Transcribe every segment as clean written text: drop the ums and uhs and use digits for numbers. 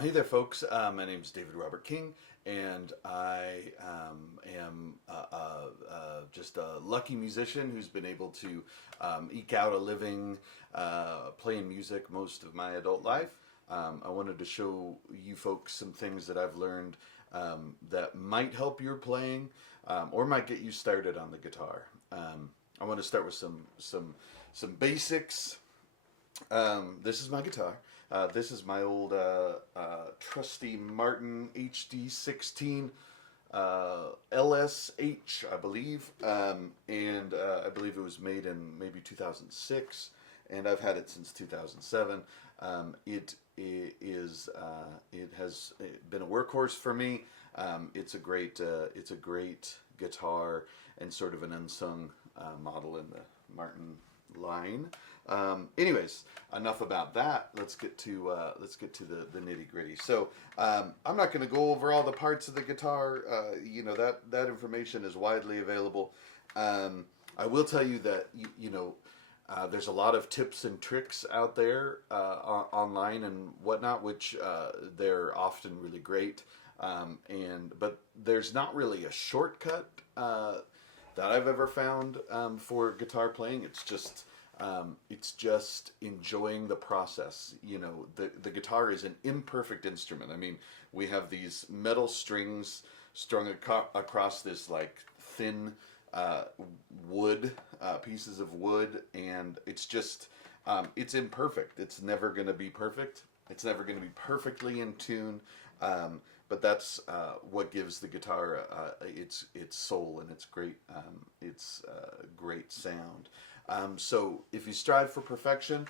Hey there, folks. My name is David Robert King, and I am just a lucky musician who's been able to eke out a living playing music most of my adult life. I wanted to show you folks some things that I've learned that might help your playing or might get you started on the guitar. I want to start with some basics. This is my guitar. This is my old trusty Martin HD16 LSH, I believe, and I believe it was made in maybe 2006, and I've had it since 2007. It has been a workhorse for me. It's a great guitar and sort of an unsung model in the Martin line. Anyways, enough about that. Let's get to the nitty gritty. So I'm not going to go over all the parts of the guitar. That information is widely available. I will tell you that there's a lot of tips and tricks out there online and whatnot, which they're often really great. But there's not really a shortcut that I've ever found for guitar playing. It's just enjoying the process. The guitar is an imperfect instrument. I mean, we have these metal strings strung across this like thin wood, pieces of wood, and it's imperfect. It's never going to be perfect. It's never going to be perfectly in tune. But that's what gives the guitar its soul and its great sound. So if you strive for perfection,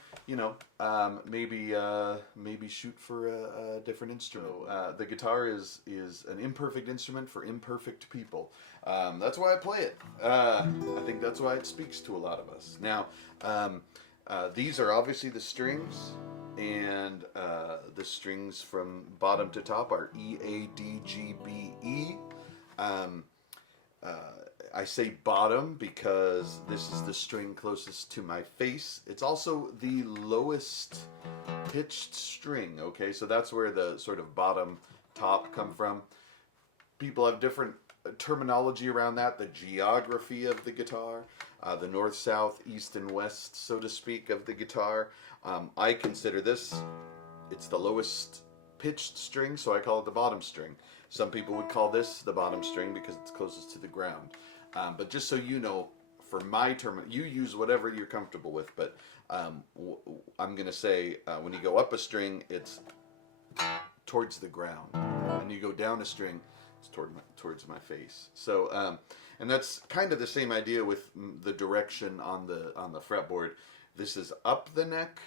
maybe shoot for a different instrument. The guitar is an imperfect instrument for imperfect people. That's why I play it. I think that's why it speaks to a lot of us. Now, these are obviously the strings. And the strings from bottom to top are E, A, D, G, B, E. I say bottom because this is the string closest to my face. It's also the lowest pitched string, okay? So that's where the sort of bottom, top come from. People have different terminology around that, the geography of the guitar, the north, south, east, and west, so to speak, of the guitar. I consider it's the lowest pitched string, so I call it the bottom string. Some people would call this the bottom string because it's closest to the ground. But just so you know, for my term, you use whatever you're comfortable with, but I'm going to say when you go up a string, it's towards the ground. And you go down a string, it's towards my face. So, and that's kind of the same idea with the direction on the fretboard. This is up the neck,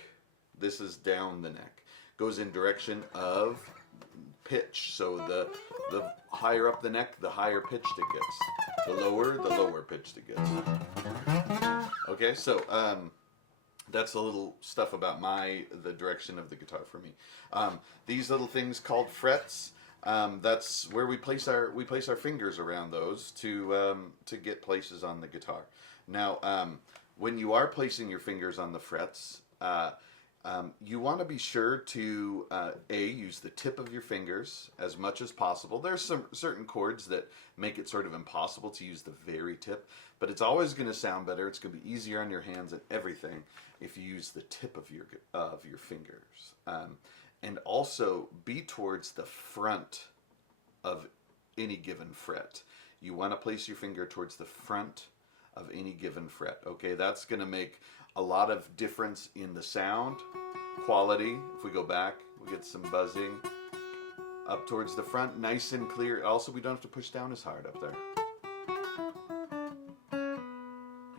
this is down the neck. Goes in direction of pitch. So the higher up the neck, the higher pitched it gets. The lower pitched it gets. Okay, so that's a little stuff about the direction of the guitar for me. These little things called frets. That's where we place our fingers around those to get places on the guitar. Now, when you are placing your fingers on the frets, you want to be sure to use the tip of your fingers as much as possible. There's some certain chords that make it sort of impossible to use the very tip, but it's always going to sound better. It's going to be easier on your hands and everything if you use the tip of your fingers. And also be towards the front of any given fret. You want to place your finger towards the front of any given fret. Okay, that's going to make a lot of difference in the sound quality. If we go back, we get some buzzing up towards the front, nice and clear. Also, we don't have to push down as hard up there.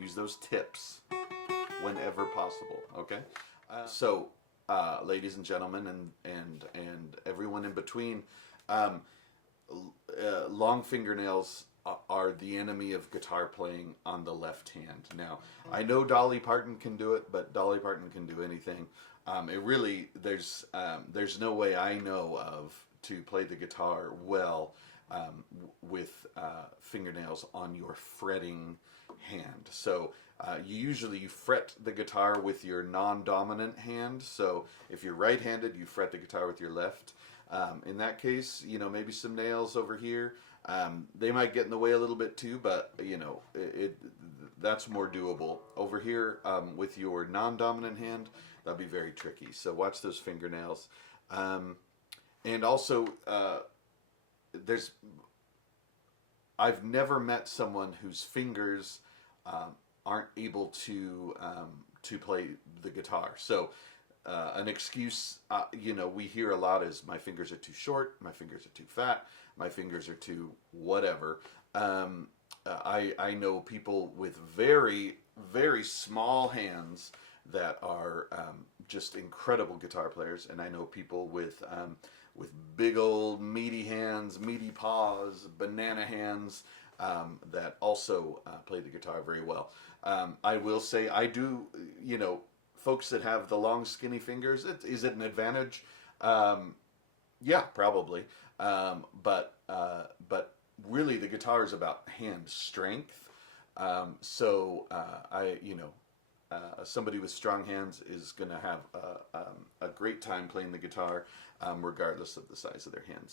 Use those tips whenever possible. Okay, so ladies and gentlemen, and everyone in between, long fingernails are the enemy of guitar playing on the left hand. Now, I know Dolly Parton can do it, but Dolly Parton can do anything. There's no way I know of to play the guitar well with fingernails on your fretting hand. So you fret the guitar with your non-dominant hand. So if you're right-handed, you fret the guitar with your left. In that case, maybe some nails over here. They might get in the way a little bit too, but that's more doable. Over here, with your non-dominant hand, that'd be very tricky. So watch those fingernails. And also, there's I've never met someone whose fingers aren't able to play the guitar. So an excuse, we hear a lot is my fingers are too short, my fingers are too fat, my fingers are too whatever. I know people with very, very small hands that are just incredible guitar players, and I know people with big old meaty hands, meaty paws, banana hands that also play the guitar very well. I will say I do, folks that have the long skinny fingers, is it an advantage? Yeah, probably. But really the guitar is about hand strength. Somebody with strong hands is going to have a great time playing the guitar, regardless of the size of their hands.